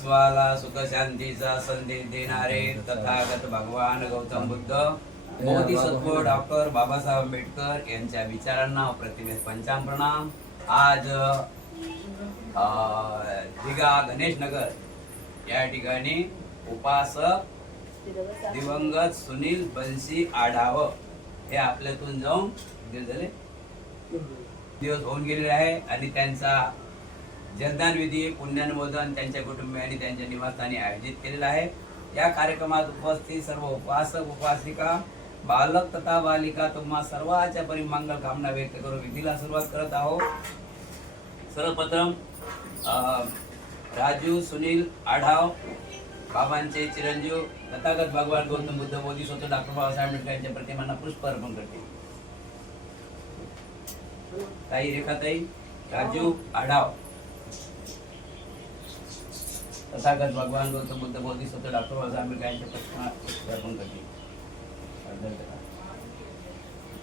विश्वाला सुख शांतीचा संदेश देणारे तथागत भगवान गौतम बुद्ध बोधिसत्व डॉक्टर बाबासाहेब आंबेडकर यांच्या विचारांना प्रतिमेस पंचाम प्रणाम. आज दिघा गणेश नगर या ठिकाणी उपासक दिवंगत सुनील बंसी आढाव हे आपल्यातून जाऊन दिवस होऊन गेलेले आहे आणि त्यांचा जलदान विधी पुण्यानुमोदन त्यांच्या कुटुंबियांनी त्यांच्या निवासस्थानी आयोजित केलेला आहे. या कार्यक्रमात उपस्थित सर्व उपासक उपासिका बालक तथा बालिका तुम्हा सर्वांच्या परिमंगल कामना व्यक्त करून विधीला सुरुवात करत आहोत. सर्वप्रथम राजू सुनील आढाव बाबांचे चिरंजीव तथागत भगवान गौतम बुद्ध बोधिसत्व डॉक्टर बाबासाहेब आंबेडकर यांच्या प्रतिमांना पुष्प अर्पण करतील. ताई रेखाताई राजू आढाव तथागत भगवान गौतम बुद्ध बोधिसत्व डॉक्टर बाबासाहेब आंबेडकर यांच्या प्रतिमा पुष्प अर्पण करतील.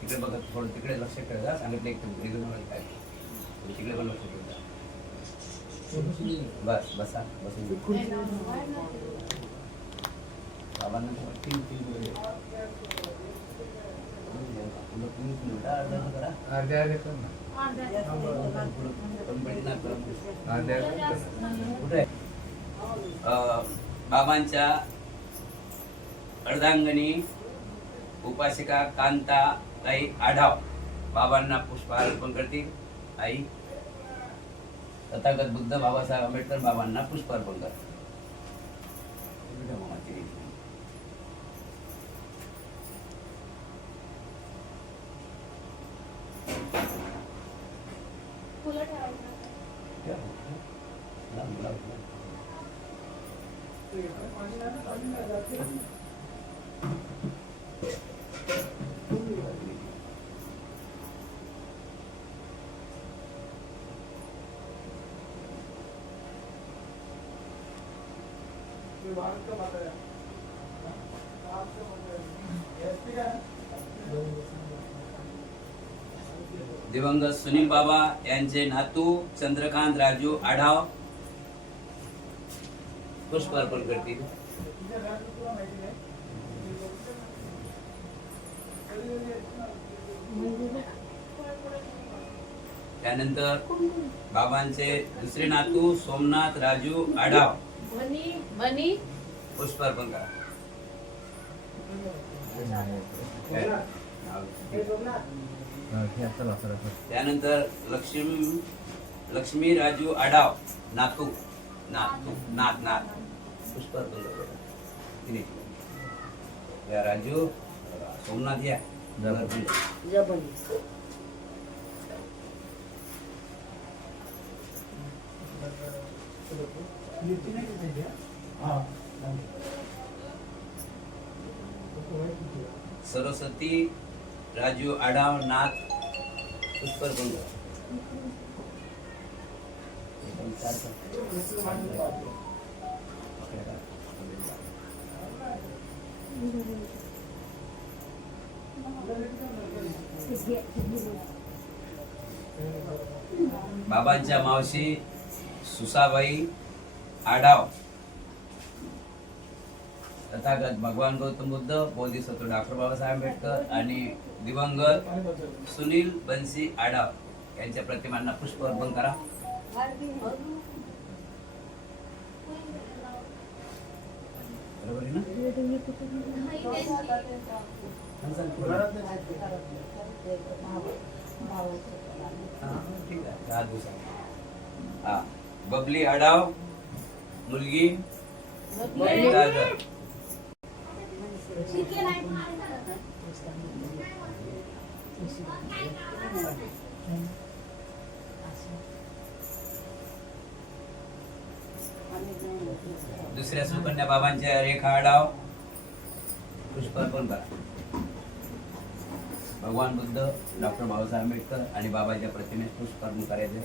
तिकडे बघत थोडं तिकडे लक्ष ठेवा. सांगितलं एक काय तिकडे पण लक्ष ठेवा. बस बसा बसून बाबांना तीन कुठे बाबांच्या अर्धांगणी उपासिका कांता ताई आढाव बाबांना पुष्प अर्पण करतील. आई तथागत बुद्ध बाबासाहेब आंबेडकर बाबांना पुष्प अर्पण कर. दिवंगत सुनील बाबा यांचे नातू चंद्रकांत राजू आढाव पुष्प अर्पण करतील. त्यानंतर बाबांचे दुसरे नातू सोमनाथ राजू आढाव पुष्प अर्पण करा. त्यानंतर लक्ष्मी राजू आढाव नातू नात पुष्प अर्पण करा. या राजू सोमनाथ या सरस्वती राजू आढाव नाथ पुष्प अर्पण करा. बाबांच्या मावशी सुसाबाई आढाव तथागत भगवान गौतम बुद्ध बोधिसत्व डॉक्टर बाबासाहेब आंबेडकर आणि दिवंगत सुनील बंसी आढाव यांच्या प्रतिमांना पुष्प अर्पण करा. बरोबर आहे ना? ठीक आहे. बबली आढाव मुलगी दुसऱ्या सुकन्या बाबांच्या रेखा आढाव पुष्प अर्पण करा. भगवान बुद्ध डॉक्टर बाबासाहेब आंबेडकर आणि बाबाच्या प्रतिमेस पुष्प अर्पण करायचे.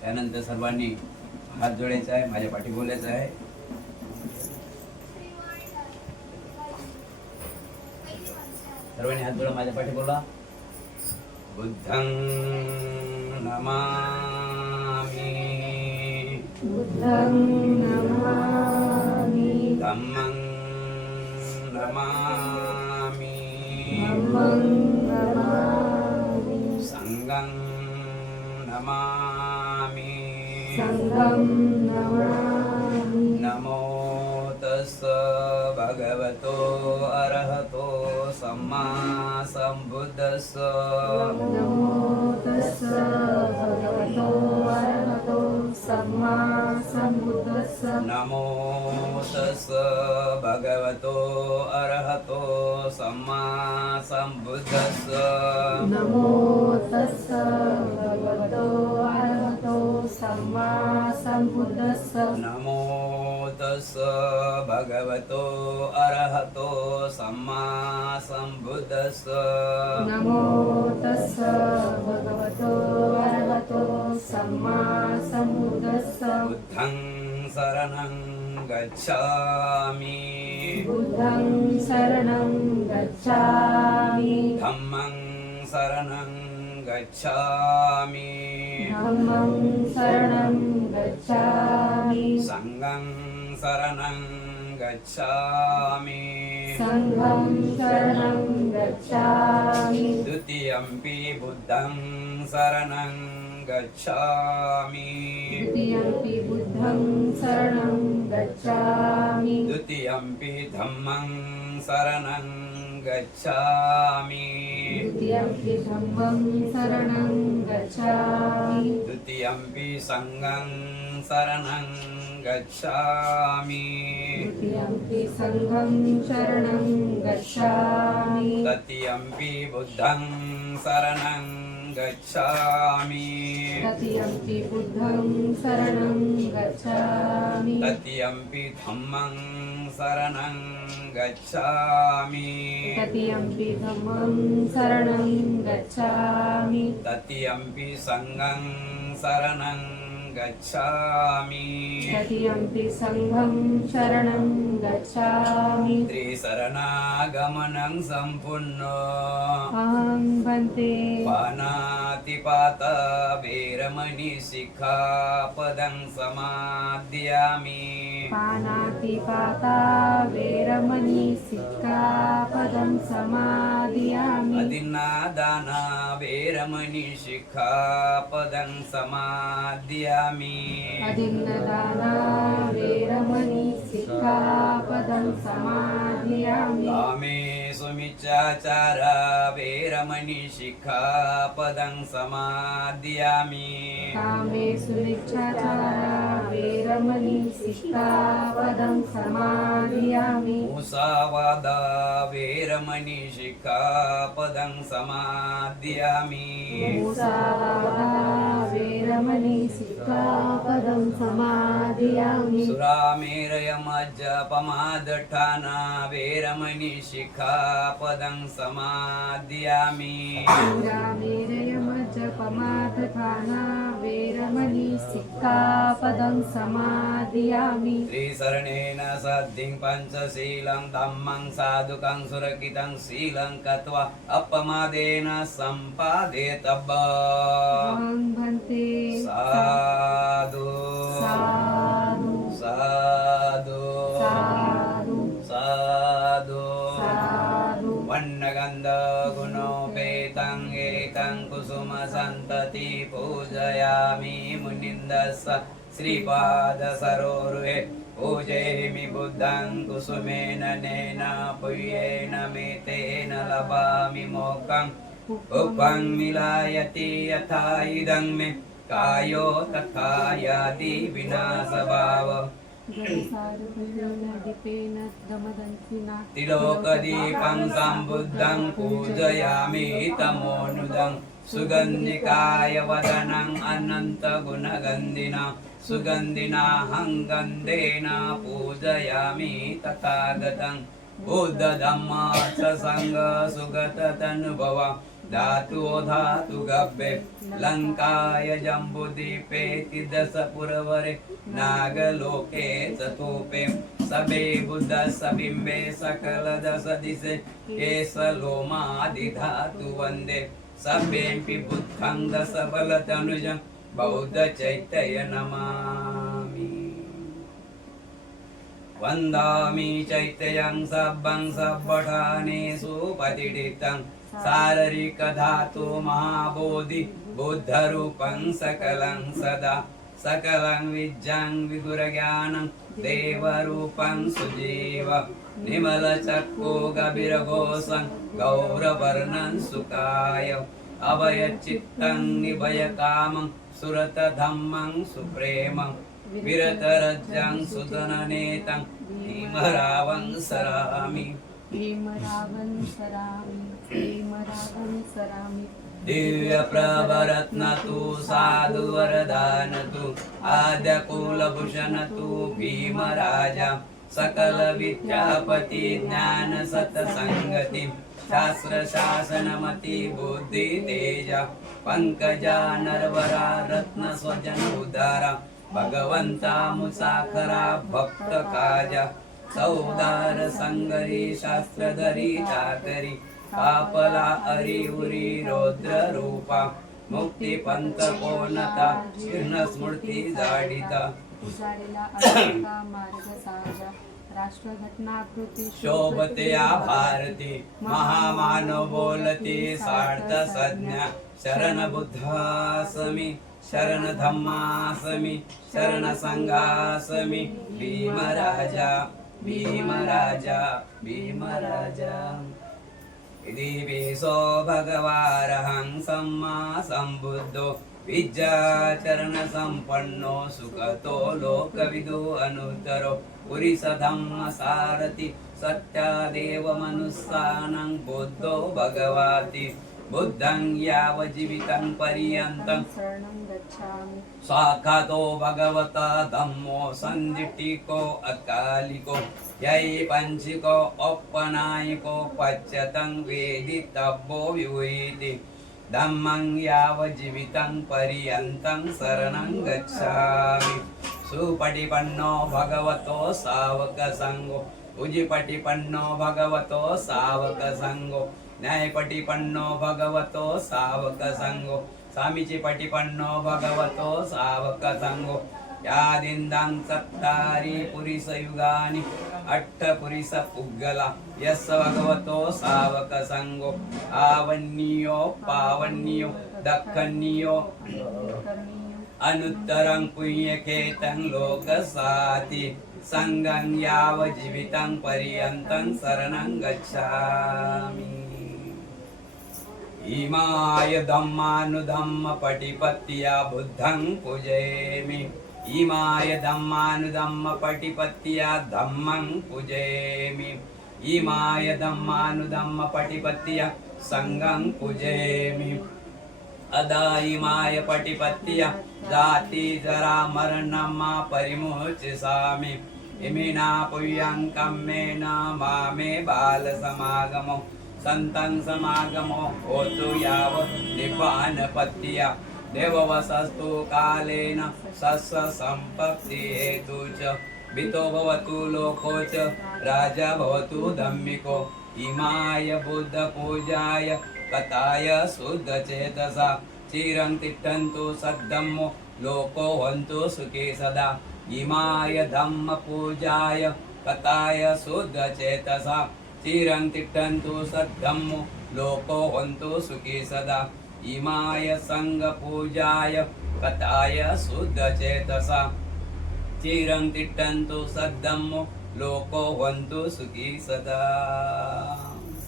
त्यानंतर सर्वांनी हात जोडायचा आहे, माझ्या पाठी बोलायचं आहे. सर्वांनी हात जोडा, माझ्या पाठी बोला. बुद्धं नमामि बुद्धं नमामि धम्मं नमामि धम्मं नमामि संघं नमामि संघं नमामि नमो तस्स भगवतो अरहतो सम्मा सम्बुद्धस्स नमो तस्स भगवतो अरहतो सम्मा सम्बुद्धस्स नमो तस्स भगवतो अरहतो सम्मा सम्बुद्धस्स नमो तस्स भगवतो अरहतो सम्मा सम्बुद्धस्स नमो तस्स भगवतो अरहतो सम्मा सम्बुद्धस्स नमो तस्स भगवतो अरहतो सम्मा सम्बुद्धस्स बुद्धं शरणं गच्छामि बुद्धं शरणं गच्छामि धम्मं शरणं गच्छामि धम्मं शरणं गच्छामि संघं शरणं गच्छामि संघं शरणं गच्छामि द्वितीयम्पि बुद्धं शरणं गच्छामि द्वितीयम्पि बुद्धं शरणं गच्छामि द्वितीयम्पि धम्मं शरणं गच्छामि द्वितीयम्पि धम्मं शरणं गच्छामि द्वितीयम्पि संघं शरणं गच्छामि द्वितीयम्पि संघं शरणं गच्छामि तृतीयम्पि बुद्धं शरणं गच्छामि तृतीयम्पि बुद्धं शरणं गच्छामि तृतीयम्पि धम्मं शरणं गच्छामि तृतीयम्पि धम्मं शरणं गच्छामि तृतीयम्पि संघं शरणं गच्छामि तृतीयम्पि संघं शरणं गच्छामि त्रिशरणागमनं सम्पूर्ण अहं भन्ते पानातिपाता वैरमणि शिखापदं समादयामि पानातिपाता वैरमणि सिक्खापदं समादयामि अदिन्नादाना वैरमणि शिखापदं समादयामि अदिन्नदाना वैरमणि सिक्खापदं समादयामि कामेषु मिच्छाचारा वैरमणि शिखापदं समादयामि कामेषु मिच्छाचारा वैरमणि सिक्खापदं समादयामि मुसावादा वैरमणि शिखापदं समादयामि मुसावादा वैरमणि सिक्खापदं समादयामि सुरामेरयमज्जपमादठाना वैरमणि शिखापदं समादयामि सुरामेरयमज्जपमादठाना वैरमणि सिक्खापदं समादयामि त्रिशरणेन सद्धिं पञ्चशीलं धम्मं साधुकं सुरक्षितं शीलं कत्वा अपमादेन सम्पादेतव्यम् अहं भन्ते साधु साधु साधु साधु साधु साधु वन्नगन्ध गुणोपेतं एतं कुसुम सन्तति पूजयामि मुनिन्दस्स श्रीपाद सरोरुहे पूजयामि बुद्धं कुसुमेन नेन पुष्पेण मेतेन लभामि मोक्षम् उपं मिलायति यथा इदं मे कायो तथा याति विनाशभाव दीपेन दमदन्तिना तिलोकदीपं सम्बुद्धं पूजयामि तमोनुदं सुगन्धिकाय वदनम् अनन्तगुणगन्धिना सुगन्धिनाहं गन्धेन पूजयामि तथागतं बुद्धधम्माच्च सङ्घ सुगततनुभव धातु धातु गव्ये लङ्काय जम्बुद्वीपेति दशपुरवरे नागलोके चतुपे सबे बुद्ध सबिम्बे सकल दश दिशे केश लोमादिधातु वन्दे सभ्येऽपि बुद्धं दशबलतनुजं बौद्धचैतन्य नमामि वन्दामि चैत्यं सब्बं सब्बठानेषु प्रतिष्ठितं शारीरिकधातु महाबोधि बुद्धरूपं सकलं सदा सकलं विज्ञां विदुरज्ञानं देवरूपं सुजीव निमलचक्षु गभीरघोषं गौरवर्णं सुकाय अभयचित्तं निभयकामं सुरतधम्मं सुप्रेमं विरतरजं सुदननेतं भीमरावं सरामि भीमरावं सरामि भीमरावं सरामि दिव्य प्रभरत्नतु साधु वरदानतु आद्यकुलभूषणतु भीमराजा सकल विद्यापति ज्ञान सत्संगति शास्त्र शासनमति बुद्धि तेजा पंकजा नरवरा रत्न स्वजन उदारा भगवंता मुसाखरा भक्त काजा सौदार संगरी शास्त्रधरी चाकरी कापला अरिउरी रौद्र रूपा मुक्ती पंथ पूर्णता जीर्ण स्मृती जाडिता उजाडेला अनेका मार्ग साजा राष्ट्रघटनाकृती शोभते या भारती महामानव बोलती सार्थ संज्ञा शरण बुद्धासमी शरण धम्मासमी शरण संघासमी भीमराजा भीमराजा भीमराजा इति वेशो भगवारहं सम्मा सम्बुद्धो विद्याचरण संपन्नो सुखतो लोकविदो अनुत्तरो पुरीसधम्म सारथि सत्यादेव मनुस्सानं बुद्धो भगवाति बुद्धं यावज्जीवितं पर्यन्तं शरणं गच्छामि साक्षातो भगवता धम्मो सन्दिष्टिको अकालिको यै पंचिको औपनायिको पच्यतं वेदितव्यो विवेति धम्मं यावज्जीवितं पर्यन्तं शरणं गच्छामि सुपटिपन्नो भगवतो सावक संगो उजिपटिपन्नो भगवतो सावक संगो न्यायपटिपन्नो भगवतो सावक संगो सामीची पटिपन्नो भगवतो सावक संगो यादिंदां सत्तारी पुरीस युगानि अट्ठ पुरीस पुग्गला यस्स भगवतो सावक संगो आवन्नियो पावन्नियो दक्खन्नियो अनुत्तरं पुण्यकेतं लोकसाति संगं यावज्जीवितं पर्यन्तं शरणं गच्छामि इमाय धम्मानुधम्म पटिपत्या बुद्धं पूजयामि इमाय धम्मानुधम्म पटिपत्या धम्मं पूजयामि इमाय धम्मानुधम्म पटिपत्या संघं पूजयामि अदा इमाय पटिपत्या जाति जरा मरणं परिमुच्यसामि इमिना पुयं कम्मेन मामे बाल समागमो संतं समागमो होतु याव निपानपत्या देववसस्तु कालेन सस्स संपत्ति हेतु च वितो भवतु लोको च राजा भवतु धम्मिको इमाय बुद्ध पूजाय कथाय शुद्ध चेतसा चिरं तिष्ठन्तु सद्धम्मो लोको हन्तु सुखी सदा इमाय धम्म पूजाय कथाय शुद्ध चेतसा चिरं तिष्ठन्तु सद्धम्मो लोको हन्तु सुखी सदा इमाय संग पूजाय कथाय शुद्ध चेतसा चिरं तिष्ठन्तु सद्धम्मो लोको हन्तु सुखी सदा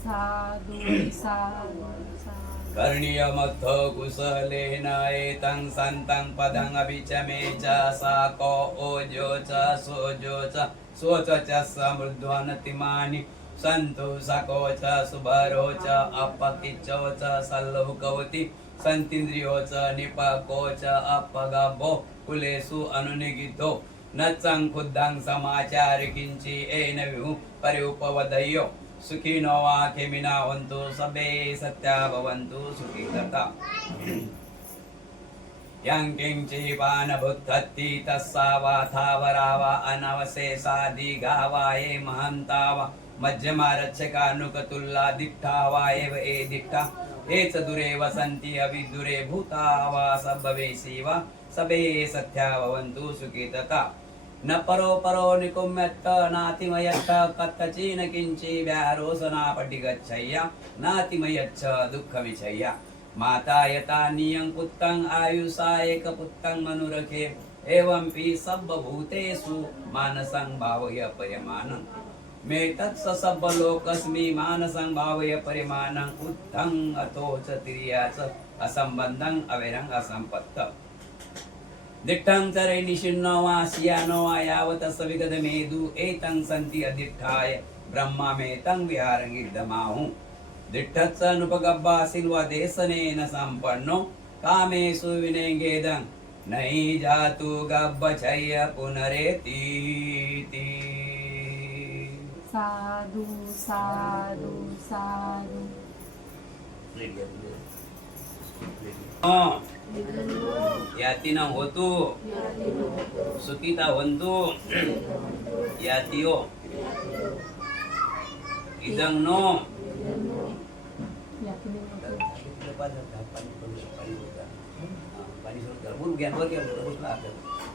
साधु साधु साधु कर्णीयमथ कुशलेन एतं सन्तं पदं अभिचमे च साको ओजो च सोजो च सोच च समृद्ध्वनतिमानि सन्तु सको च सुभरो च अपकिचो च सल्लुकवति सन्तीन्द्रियो च निपको च अपगभो कुलेषु अनुनिगितो न संखुद्धं समाचार किंचि एन विहु परिउपवदयो सुखिनो वा खेमिना वन्तु सबे सत्या भवन्तु सुखी तथा यं किंचि पानभुत्थत्ति तस्सा वा थावरा वा अनवशेषादिगा वा ये महन्ता वा मध्यमा रक्षका नुकतुल्ला दिट्ठा वा एव ए दिट्ठा हेच दुरे वसंती अविदुरे भूता वा सबवे सेवा सबे सत्या भवन्तु सुखी तथा न परो परो निकुम्यत्त नातिमयच्छ कत्तची न किंची व्यारोसना पटिगच्छय्या नातिमयच्छ दुःखविच्छय्या माता यता नियं पुत्तं आयुषा एक पुत्तं मनुरखे एवं पि सब भूतेषु मानसं भावय परिमानं मे तत्स सब लोकस्मि मानसं भावय परिमानं उत्थं अथोच तिर्याच असंबंधं अवैरं असंपत्त दिट्ठं चरे निशिन्नो वा सियानो वा यावत सविगद मेदु एतं सन्ति अधिष्ठाय ब्रह्मामेतं विहारं इद्धमाहु दिट्ठत्स अनुपगब्बा सिल्वा देशनेन संपन्नो कामेषु विनेगेदं नहि जातु गब्बचय्य पुनरेतीति साधु साधु साधु यातीना होतो सुखिता होंतो यातियो इदं नो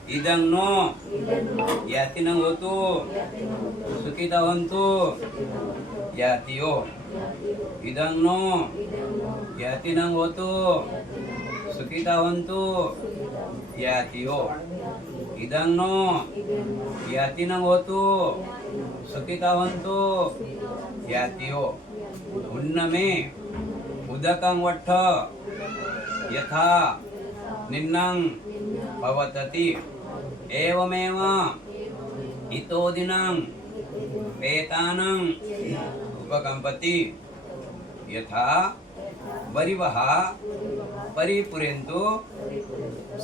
इदं नो यातीना होतो सुखिता होंतो यातियो इदं नो यातीना होतो सुखिता होंतो यातियो इदं नो यातीना होतो सुखिता होंतो यातियो उन्नमे उदकं वट्ठ यथा निन्नं भवतति एवमेव इतो दिनं वेतानं उपकम्पति यथा वरिवः परिपुरेन्तु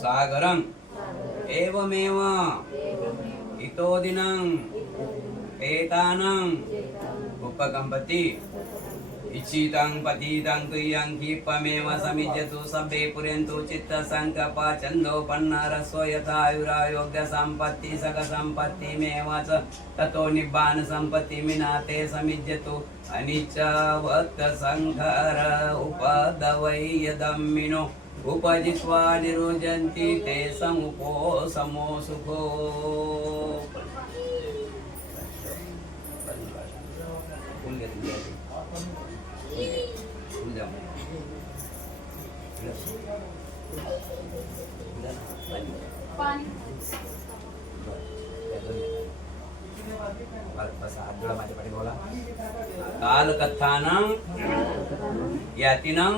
सागरं एवमेव इतो दिनं वेतानं उपकम्पति इच्छितं पतितं तुयं क्षिपमेव समिज्यतु सभ्ये पुरेन्तु चित्तसङ्कपा छन्दोपन्नरसो यथायुरायोग्य सम्पत्ति सक सम्पत्तिमेव च ततो निब्बान सम्पत्तिमिनाते समिज्यतु अनिच्छवत् संखर उपदवै यदम्मिनो उपजित्वा निरुजन्ति ते समुपो समो सुखो कालकथानं यातिनं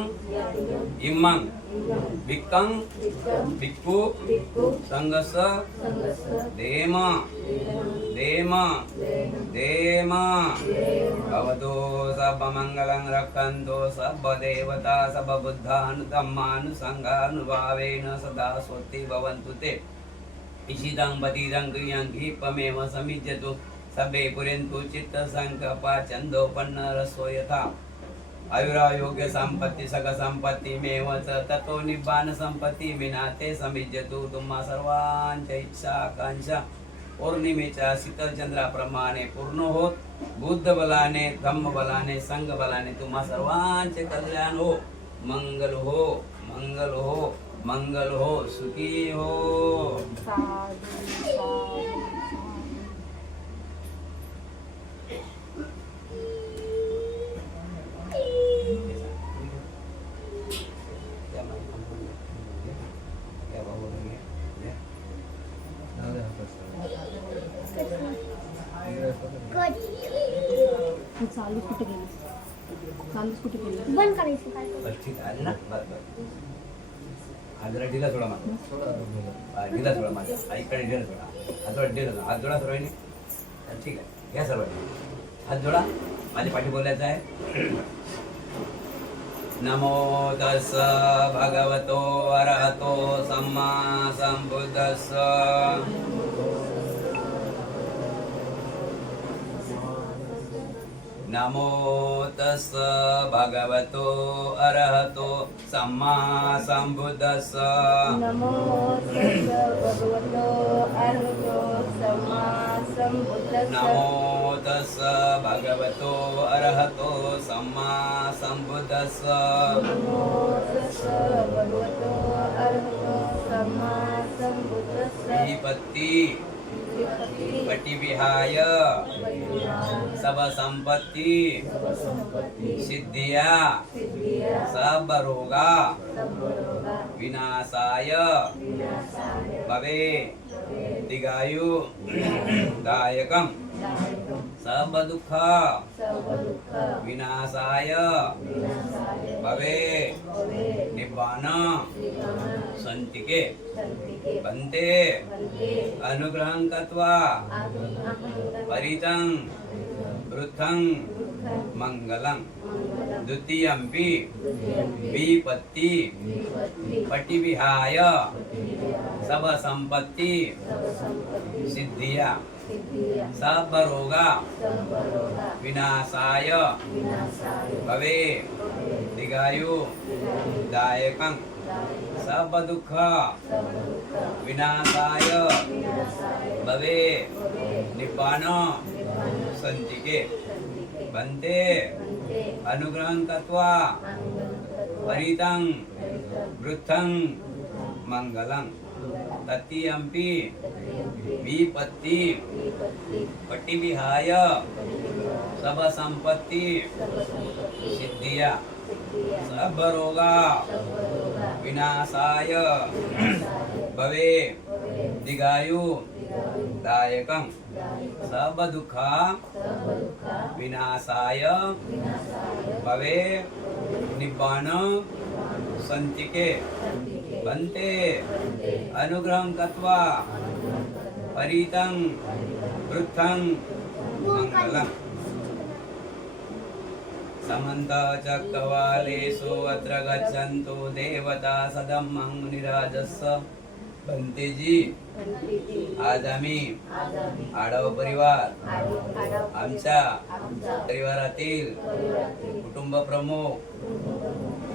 इम्मं भिक्खं भिक्खु संगस देम देम देम भवतो सर्वमङ्गलं रक्षन्तो सर्वदेवता सर्वबुद्धानुधम्मानुसङ्गानुभावेन सदा स्वस्ति भवन्तु ते इशिदं पतिदं क्रियं क्षिपमेव समिज्यतु सभे पुरेन्तु चित्तसङ्कपा छन्दोपन्नरसो यथा आयुरायोग्य संपत्ति सक संपत्तिमेव च ततो निब्बान संपत्ति विनाते समिज्यतु तुम्हा सर्वांच्या इच्छा आकांक्षा पौर्णिमेच्या शीतल चंद्राप्रमाणे पूर्ण होत बुद्ध बलाने धम्म बलाने संघ बलाने तुम्हा सर्वांचे कल्याण हो मंगल हो मंगल हो मंगल हो सुखी हो साधु साधु चालू कुठे गेली चालूच कुठे गेली बंद करायचं काय ठीक आहे ना बरं बरं हात जरा ढिला थोडा माझा ढिला थोडा माझा आईकडे ढिला थोडा हात जोडा सर्वांनी ठीक आहे घ्या सर्वांनी हात जोडा माझ्या पाठी बोलायचं आहे नमो तस्स भगवतो अरहतो सम्मा संबुद्धस्स नमो तस्स भगवतो अरहतो सम्मा संबुद्धस्स नमो तस्स भगवतो अरहतो सम्मा सम्बुद्धस्स नमो तस्स भगवतो अरहतो सम्मा सम्बुद्धस्स नमो तस्स भगवतो अरहतो सम्मा सम्बुद्धस्स विपत्ति विपत्ति पटिविहाय सब संपत्ति सर्वसम्पत्ति सिद्धिया सिद्धिया सब रोगा सर्वरोगा विनाशाय विनाशाय भवे दीर्घायु दायकम दायकं सब दुःख सर्वदुःख विनाशाय विनाशाय भवे भवे निब्बाण निगमन संतिके सन्तिके बन्ते वन्दे अनुग्रहं कृत्वा आत्महं परितं वृथं मंगलं द्वितीयंपि विपत्ति पटिविहाय सब संपत्ति सिद्धिया सब रोगा विनाशाय भवे दीर्घायु दायकं सब दुःख विनाशाय भवे निब्बाण संतिके बन्ते अनुग्रहं कृत्वा परितं वृथं मंगलं तृतीयंपि विपत्ति पटिविहाय सब संपत्ति सिद्धिया सब रोगा विनाशाय भवे दीर्घायु दायकं सब दुःख विनाशाय भवे निब्बाण संतिके बन्ते अनुग्रहं कृत्वा परितं वृथं मंगलम् समन्त चक्रवालेषु अत्र गच्छन्तु देवता सदम्मं मुनिराजस्स बंतेजी आज आम्ही आढावा परिवार आमच्या परिवारातील कुटुंब प्रमुख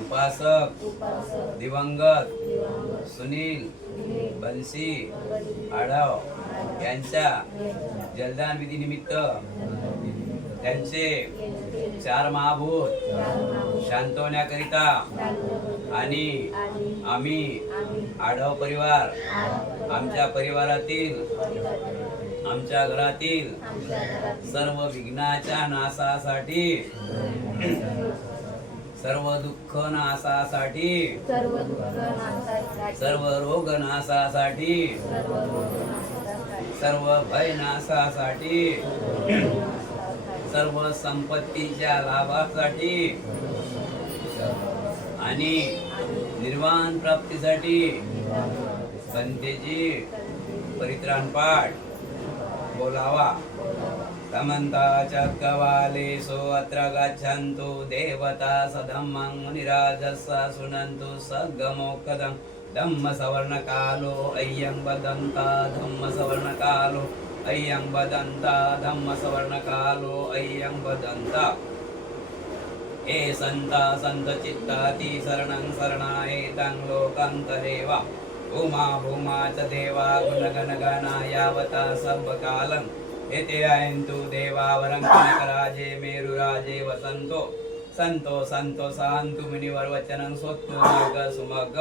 उपासक दिवंगत सुनील बंसी आढाव यांच्या जलदान विधी निमित्त त्यांचे 4 महाभूत शांतवण्याकरिता आणि आम्ही आढाव परिवार आमच्या परिवारातील आमच्या घरातील सर्व विघ्नाच्या नाशासाठी सर्व दुःख नाशासाठी सर्व रोग नाशासाठी सर्व भय नाशासाठी सर्व संपत्तीच्या लाभासाठी आणि निर्वाण प्राप्तीसाठी बंतेजी परित्राण पाठ बोलावा समन्त चक्रवालेषु अत्र गच्छन्तु देवता सधम्मं मुनिराजस्स शृण्वन्तु सद्गमोक्तं धम्मसवर्णकालो अय्यं वदन्ता धम्मसवर्णकालो अय्यं वदन्ता धम्मसवर्णकालो अय्यं वदन्ता हे संता संत चित्ताति शरणं शरणायेतं लोकन्तरेवा भूमा भूमा च देवा गुणगणगणा यावता सर्वकालं एते आयन्तु देवावरं कनकराजे मेरुराजे वसन्तो संतो संतो सान्तु मुनिवर्वचनं स्वत्तो मार्ग सुमग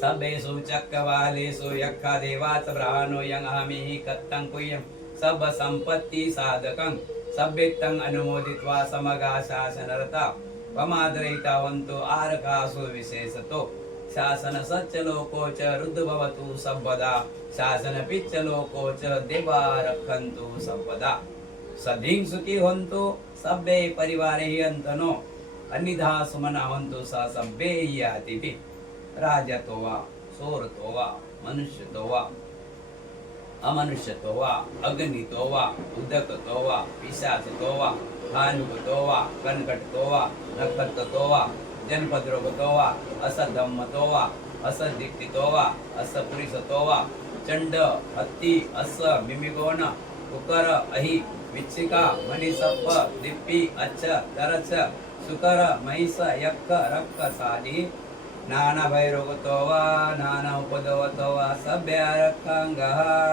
सबेषु चक्रवालेषु यक्खा देवाच ब्रहाणो यं अहमिहि कत्तं कुय्यं सब संपत्ति साधकं सभ्यक्तं अनुमोदित्वा समगा शासनरता पमाद्रयितावन्तो आरकासु विशेषतो शासन सच्च लोको च रुद्ध भवतु सर्वदा शासन पिच्च लोको च देवा रक्षन्तु सर्वदा सधिं सुखी हन्तु सभ्ये परिवारे हन्तनो अन्निधा सुमना हन्तु स सभ्ये यातिति राजतो वा सोरतो वा मनुष्यतो वा अमनुष्यतो वा अग्नितो वा उदकतो वा पिशाचतो वा भानुकतो वा कनकटतो वा नक्षत्रतो वा जनपदरोगतो वा असधम्मतो वा असदीप्तितो वा असपुरिसतो वा चंड हत्ती अस मिमिगोन कुकर अहि विच्छिका मणिसप्प दिप्पी अच्छ तरच सुकर महिष यक्क रक्क साधी नाना भैरोगतो वा नाना उपदवतो वा सभ्या रक्कांगहन्तु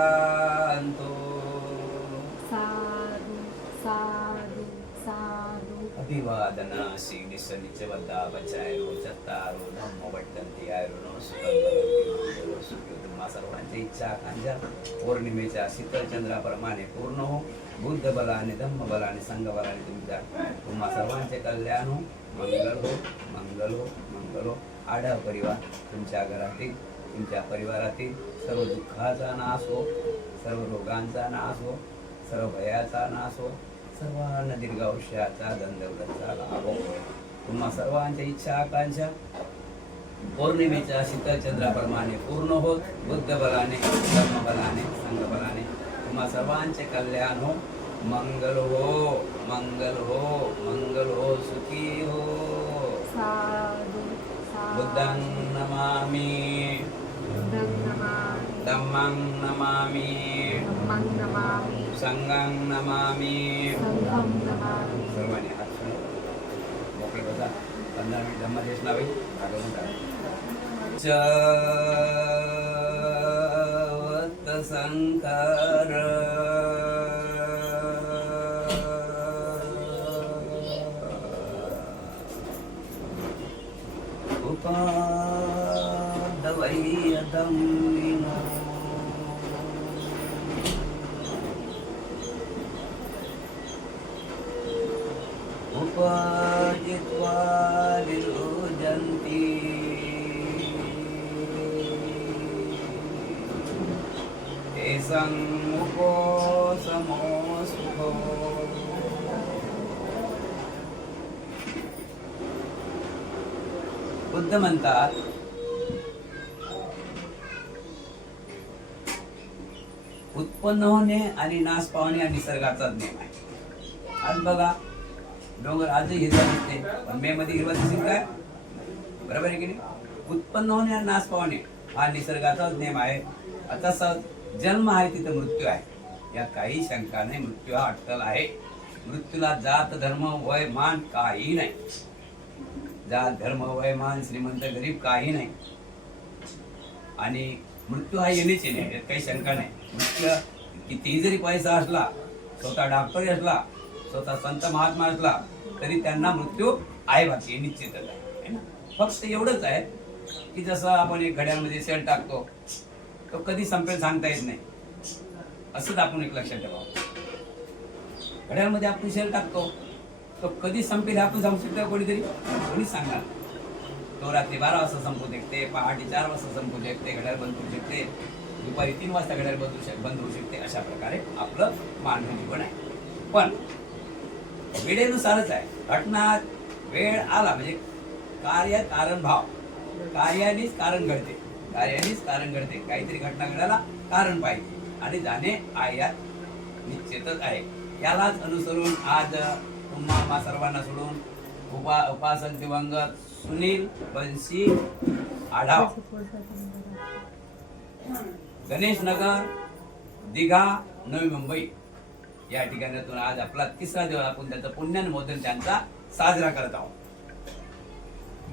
दन सिग्निस निच बद्दा बचायरो चत्तारो धम्म वट्टंती आयरो सुखं सुखी तुम्हा सर्वांची इच्छा आकांक्षा पौर्णिमेच्या शीतल चंद्राप्रमाणे पूर्ण हो. बुद्ध बलाने धम्म बलाने संघ बलाने तुम्हा सर्वांचे कल्याण हो. मंगल हो, मंगल हो, मंगल हो. आढाव परिवार तुमच्या घरातील तुमच्या परिवारातील सर्व दुःखाचा नाश हो, सर्व रोगांचा नाश हो, सर्व भयाचा नाश हो, सर्वांना दीर्घायुष्याचा धनदौलतचा लाभ हो. तुम्हा सर्वांच्या इच्छा आकांक्षा पौर्णिमेच्या शीतल चंद्राप्रमाणे पूर्ण होत. बुद्ध बलाने धर्म बलाने संघ बलाने तुम्हा सर्वांचे कल्याण हो. मंगल हो, मंगल हो, मंगल हो, सुखी हो. साधु बुद्धं नमामि, धम्मं नमामि, संघं नमामि. सर्वांनी हात सोडून मोकळे बसा. 15 मिनिट धम्मदेश लावे. चवत शंकर उपादवैयदं विनो उपजित्वा विरुजन्ति तेषां उपोषमो सुखो. बुद्ध म्हणतात उत्पन्न होणे आणि नाश पावणे हा निसर्गाचा नियम आहे. आज बघा डोंगर आजही हिरवा दिसते पण मे मध्ये हिरवा दिसेल काय? बरोबर आहे की नाही? उत्पन्न होणे आणि नाश पावणे हा निसर्गाचाच नियम आहे. तसं जन्म आहे तिथे मृत्यू आहे, या काही शंका नाही. मृत्यू हा अटकल आहे. मृत्यूला जात धर्म वय मान काही नाही. जात धर्म वय मान श्रीमंत गरीब काही नाही. आणि मृत्यू हा येणेच येणे, यात काही शंका नाही. मृत्यू कितीही जरी पैसा असला, स्वतः डॉक्टर असला, स्वतः संत महात्मा असला, तरी त्यांना मृत्यू आहे बाकी निश्चितच आहे ना. फक्त एवढंच आहे की जसं आपण एक घड्याळमध्ये सेल टाकतो, तो कधी संपेल सांगता येत नाही. असंच आपण एक लक्षात ठेवावं. घड्याळमध्ये आपण सेल टाकतो, तो कधी संपेल आपण सांगू शकतो? कोणी सांगा. तो रात्री 12 वाजता संपू शकते, पहाटे 4 वाजता संपू शकते, घड्याळ बंद होऊ शकते, दुपारी 3 वाजता घड्याळ बंद होऊ शकते. अशा प्रकारे आपलं मानवी जीवन आहे. पण वेळेनुसारच आहे. घटना वेळ आला म्हणजे कार्य कारण भाव, कार्यानेच कारण घडते, कार्यानेच कारण घडते. काहीतरी घटना घडायला कारण पाहिजे आणि जाणे यात निश्चितच आहे. यालाच अनुसरून आज तुम्हा सर्वांना सोडून उपासन दिवंगत सुनील बंशी आढाव, गणेश नगर, दिघा, नवी मुंबई या ठिकाणातून आज आपला 3रा दिवस आपण त्याचा पुण्यानुमोदन त्यांचा साजरा करत आहोत.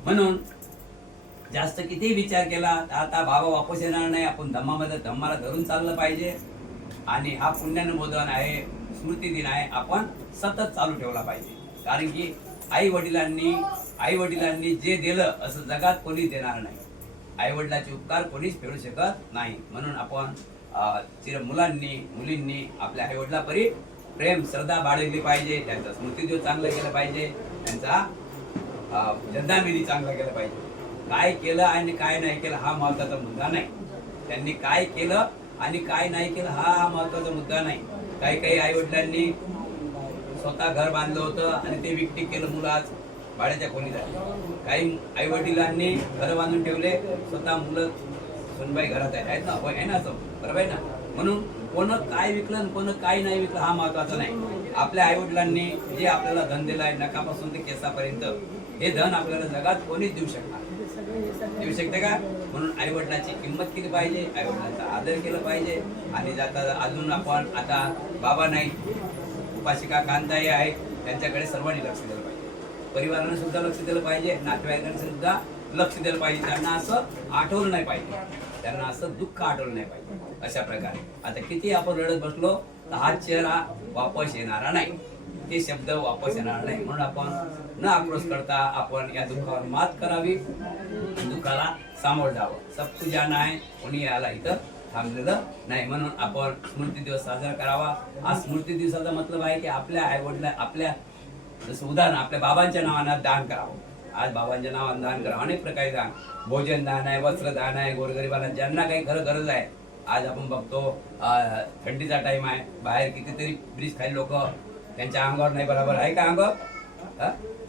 म्हणून जास्त किती विचार केला आता बाबा वापस येणार नाही. आपण धम्माला धरून चाललं पाहिजे. आणि हा पुण्यानुमोदन आहे, स्मृती दिन आहे, आपण सतत चालू ठेवला पाहिजे. कारण की आई वडिलांनी जे दिलं असं जगात कोणीच देणार नाही. आई वडिलांचे उपकार कोणीच फेडू शकत नाही. म्हणून आपण मुलींनी आपल्या आई वडिलांपरी प्रेम श्रद्धा बाळगली पाहिजे. त्यांचा स्मृतिदिन चांगलं केलं पाहिजे, त्यांचा जन्मदिन चांगला केला पाहिजे. काय केलं आणि काय नाही केलं हा महत्वाचा मुद्दा नाही. त्यांनी काय केलं आणि काय नाही केलं हा महत्वाचा मुद्दा नाही. काही आई वडिलांनी स्वतः घर बांधलं होतं आणि ते विकटी केलं, मुलं आज भाड्याच्या खोलीत आहे. काही आई वडिलांनी घर बांधून ठेवले, स्वतः मुलं सुनबाई घरात आहेत ना, आहे ना, असं बरोबर आहे ना. म्हणून कोण काय विकलं आणि कोण काय नाही विकलं हा महत्वाचा नाही. आपल्या आई वडिलांनी जे आपल्याला धन दिलं आहे, नकापासून ते केसापर्यंत, हे धन आपल्याला जगात कोणीच देऊ शकते का? म्हणून आई वडिलांची किंमत केली पाहिजे, आई वडिलांचा आदर केला पाहिजे. आणि जाता अजून आपण आता बाबा नाही, उपासिका कांताई आहे, त्यांच्याकडे सर्वांनी लक्ष दिलं पाहिजे. परिवाराने सुद्धा लक्ष दिलं पाहिजे, नातेवाईकांनी सुद्धा लक्ष दिलं पाहिजे. त्यांना असं आठवलं नाही पाहिजे, त्यांना असं दुःख आठवलं नाही पाहिजे. अशा प्रकारे आता किती आपण रडत बसलो तर हा चेहरा वापस येणारा नाही. ते शब्द वापस येणार नाही. म्हणून आपण न आक्रोश करता आपण या दुःखावर मात करावी, दुःखाला सामोरं जावं. सब तुझ्या नाही, कोणी यायला इथं थांबलेलं नाही. म्हणून आपण स्मृती दिवस साजरा करावा. आज स्मृती दिवसाचा मतलब आहे की आपल्या आई वडिला, आपल्या जसं उदाहरण आपल्या बाबांच्या नावानं दान करावं. आज बाबांच्या नावानं दान करावं. अनेक प्रकारे दान, भोजन दान आहे, वस्त्र दान आहे, गोरगरिबांना ज्यांना काही खरं गरज आहे. आज आपण बघतो थंडीचा टाइम आहे, बाहेर कितीतरी ब्रिज खाली लोक त्यांच्या अंगावर नाही बरोबर आहे का अंगावर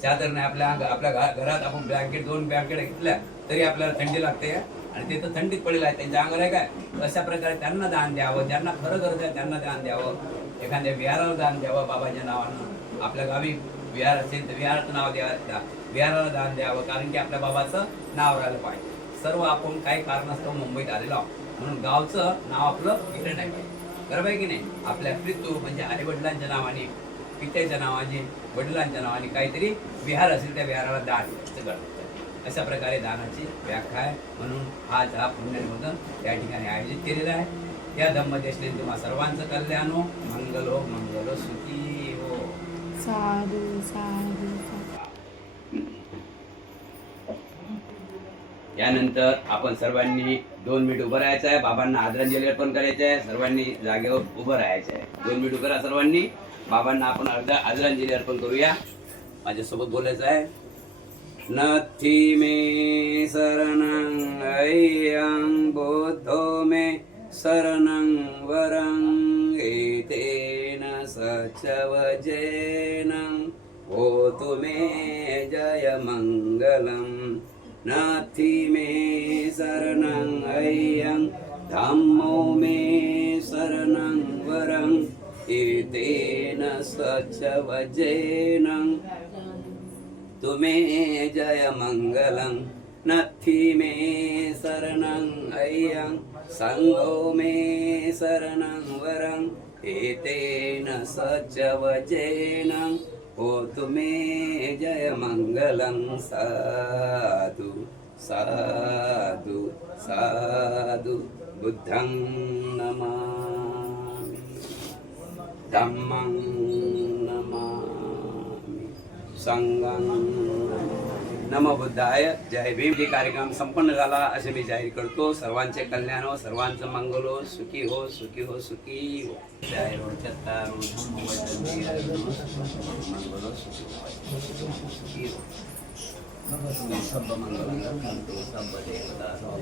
चादर नाही, आपल्या घरात आपण ब्लँकेट 2 ब्लँकेट घेतल्या तरी आपल्याला थंडी लागते आणि ते तर थंडीत पडेल आहे, त्यांच्या अंगावर आहे काय. अशा प्रकारे त्यांना दान द्यावं, ज्यांना खरं गरज आहे त्यांना दान द्यावं. एखाद्या विहाराला दान द्यावं बाबाच्या नावानं. आपल्या गावी विहार असेल तर विहाराचं नाव द्यावं, विहाराला दान द्यावं, कारण की आपल्या बाबाचं नाव राहिलं पाहिजे. सर्व आपण काही कारणास्तव मुंबईत आलेलो आहोत, म्हणून गावचं नाव आपलं गेलं नाही पाहिजे. बरोबर आहे की नाही. आपल्या पितृ म्हणजे आई वडिलांच्या नावाने, पित्याच्या नावाने, वडिलांच्या नावाने काहीतरी विहार असेल त्या विहाराला दान द्यायचं. अशा प्रकारे दानाची व्याख्या आहे. म्हणून आज हा पुण्यनमोदन या ठिकाणी आयोजित केलेला आहे. या धम्मदेशने तुम्हा सर्वांचं कल्याण हो, मंगलो मंगलो सुखी हो. साधू साधू साधू. यानंतर आपण सर्वांनी 2 मिनिट उभं राहायचं आहे. बाबांना आदरांजली अर्पण करायचं आहे. सर्वांनी जागेवर उभं राहायचं आहे. 2 मिनिट उभं राहा सर्वांनी. बाबांना आपण आदरांजली अर्पण करूया. माझ्यासोबत बोलायचं आहे. नथी मे शरणं अय्यं बुद्धो मे शरणं वरं एतेन सचवजेन होतु मे जय मंगलम्. नथी मे शरणं अय्यं धम्मो मे शरणं वरं एतेन सचवजेन तुमे जय मंगलं. नथी मे शरणं अय्यं संघो मे शरणं वरं एतेन सचवजेन होतु मे जय मंगलं. साधु साधु साधु. बुद्धं नमामि, धम्मं नमामि, संघं नमो बुद्धाय. जय भीम. हे कार्यक्रम संपन्न झाला असे मी जाहीर करतो. सर्वांचे कल्याण हो, सर्वांचं मंगल हो, सुखी हो, सुखी हो, सुखी हो. जय हो चत्तारो धम्मो वचन मंगल हो, सुखी हो. सब मंगल करतो, सब देवता सब